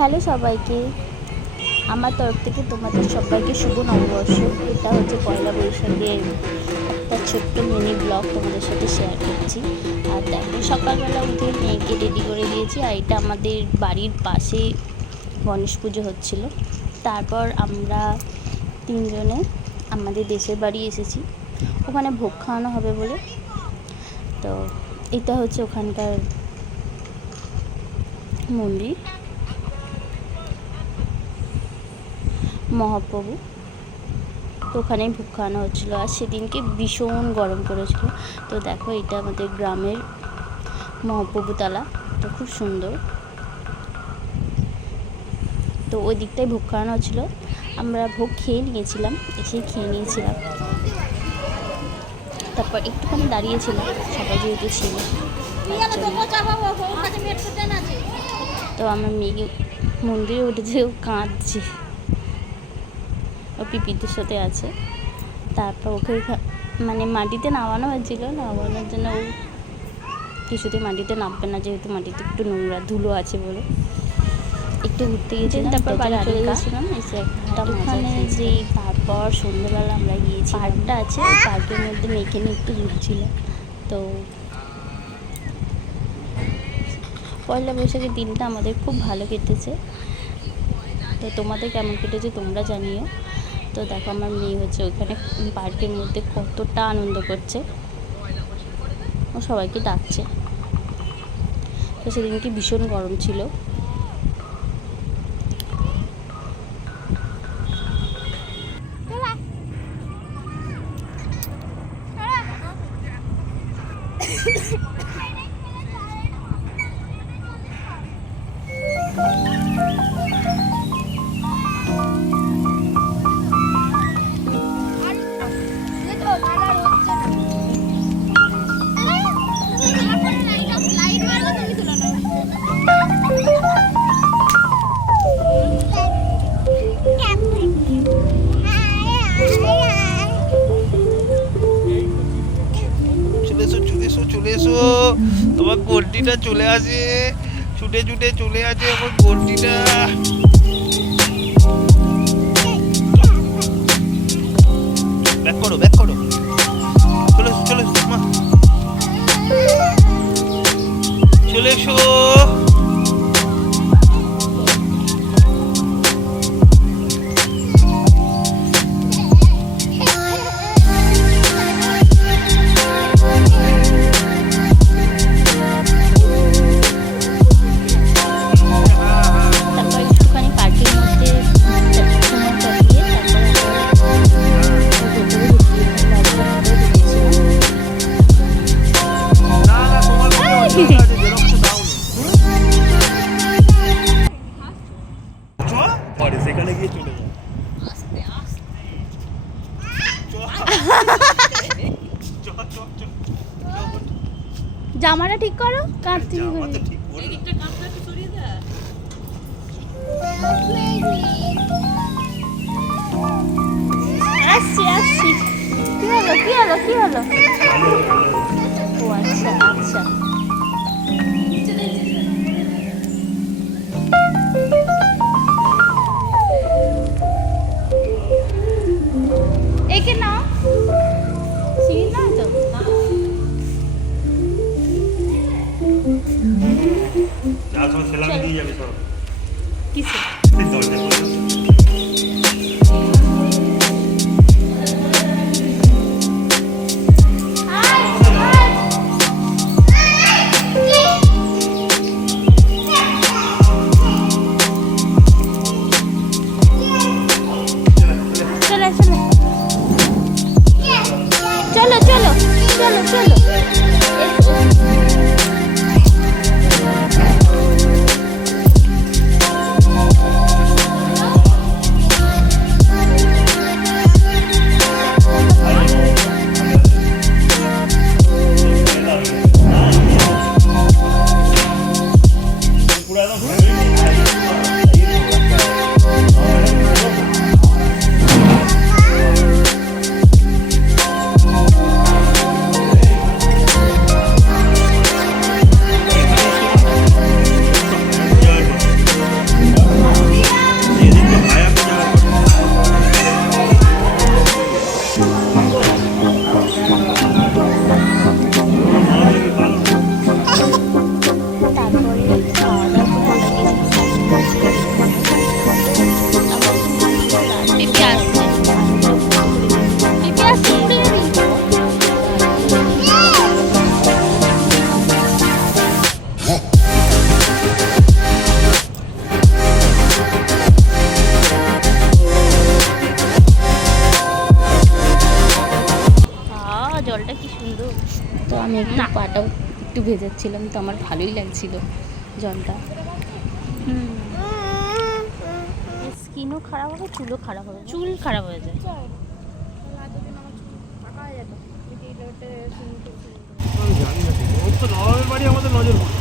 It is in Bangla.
হ্যালো সবাইকে। আমার তরফ থেকে তোমাদের সবাইকে শুভ নববর্ষ। এটা হচ্ছে পয়লা বৈশাখের একটা ছোট্ট মিনি ব্লগ তোমাদের সাথে শেয়ার করছি। আর দেখো, সকালবেলা উঠে মেয়েকে রেডি করে দিয়েছি। আর এটা আমাদের বাড়ির পাশে গণেশ পুজো হচ্ছিল। তারপর আমরা তিনজনে আমাদের দেশের বাড়ি এসেছি। ওখানে ভোগ খাওয়ানো হবে বলে। তো এটা হচ্ছে ওখানকার মন্দির। মহাপ্রভু। তো ওখানেই ভোগ খাওয়ানো হচ্ছিল। আর সেদিনকে ভীষণ গরম করেছিল তো দেখো, এটা আমাদের গ্রামের মহাপ্রভু তালা তো খুব সুন্দর। তো ওই দিকটাই ভোগ খাওয়ানো হচ্ছিল। আমরা ভোগ খেয়ে নিয়েছিলাম এসে খেয়ে নিয়েছিলাম। তারপর একটুখানি দাঁড়িয়েছিলাম, সবাই যেহেতু ছিল। তো আমার মেয়ে মন্দিরে উঠেছে কাঁদছে। ও পিপিদের সাথে আছে। তারপর ওকে মানে মাটিতে নামানো হয়েছিল। নামানোর জন্য ও কিছুতে মাটিতে নামবে না যেহেতু মাটিতে একটু নোংরা ধুলো আছে বলে। একটু ঘুরতে গিয়েছিলাম তারপর বাড়ি চলে গেছিলাম এসে একটা ওখানে যে তারপর সন্ধ্যেবেলা আমরা গিয়েছি পার্কটা আছে ওই পার্কের মধ্যে মেয়েকে নিয়ে একটু ঘুরছিল। তো পয়লা বৈশাখের দিনটা আমাদের খুব ভালো কেটেছে। তো তোমাদের কেমন কেটেছে তোমরা জানিও। তো দেখো আমার মেয়ে হচ্ছে ওখানে পার্কের মধ্যে কতটা আনন্দ করছে। ও সবাইকে ডাকছে। তো সেদিনকে ভীষণ গরম ছিল। এসো। তোমার গন্ডিটা চলে আসে। ছুটে ছুটে চলে আসে আমার গন্ডিটা ব্যাক করো ব্যাক করো। জামাটা ঠিক করো ঠিক করে। আসছি আসছি। কি হলো কি হলো কি হলো? ও আচ্ছা আচ্ছা। একে নাও। 여기서 키스 একটু ভেজাচ্ছিলাম তো আমার ভালোই লাগছিল জলটা। স্কিনও খারাপ হবে চুলও খারাপ হবে। চুল খারাপ হয়ে যায়। জানি না তো নবাবের বাড়ি আমাদের নজর পড়ে।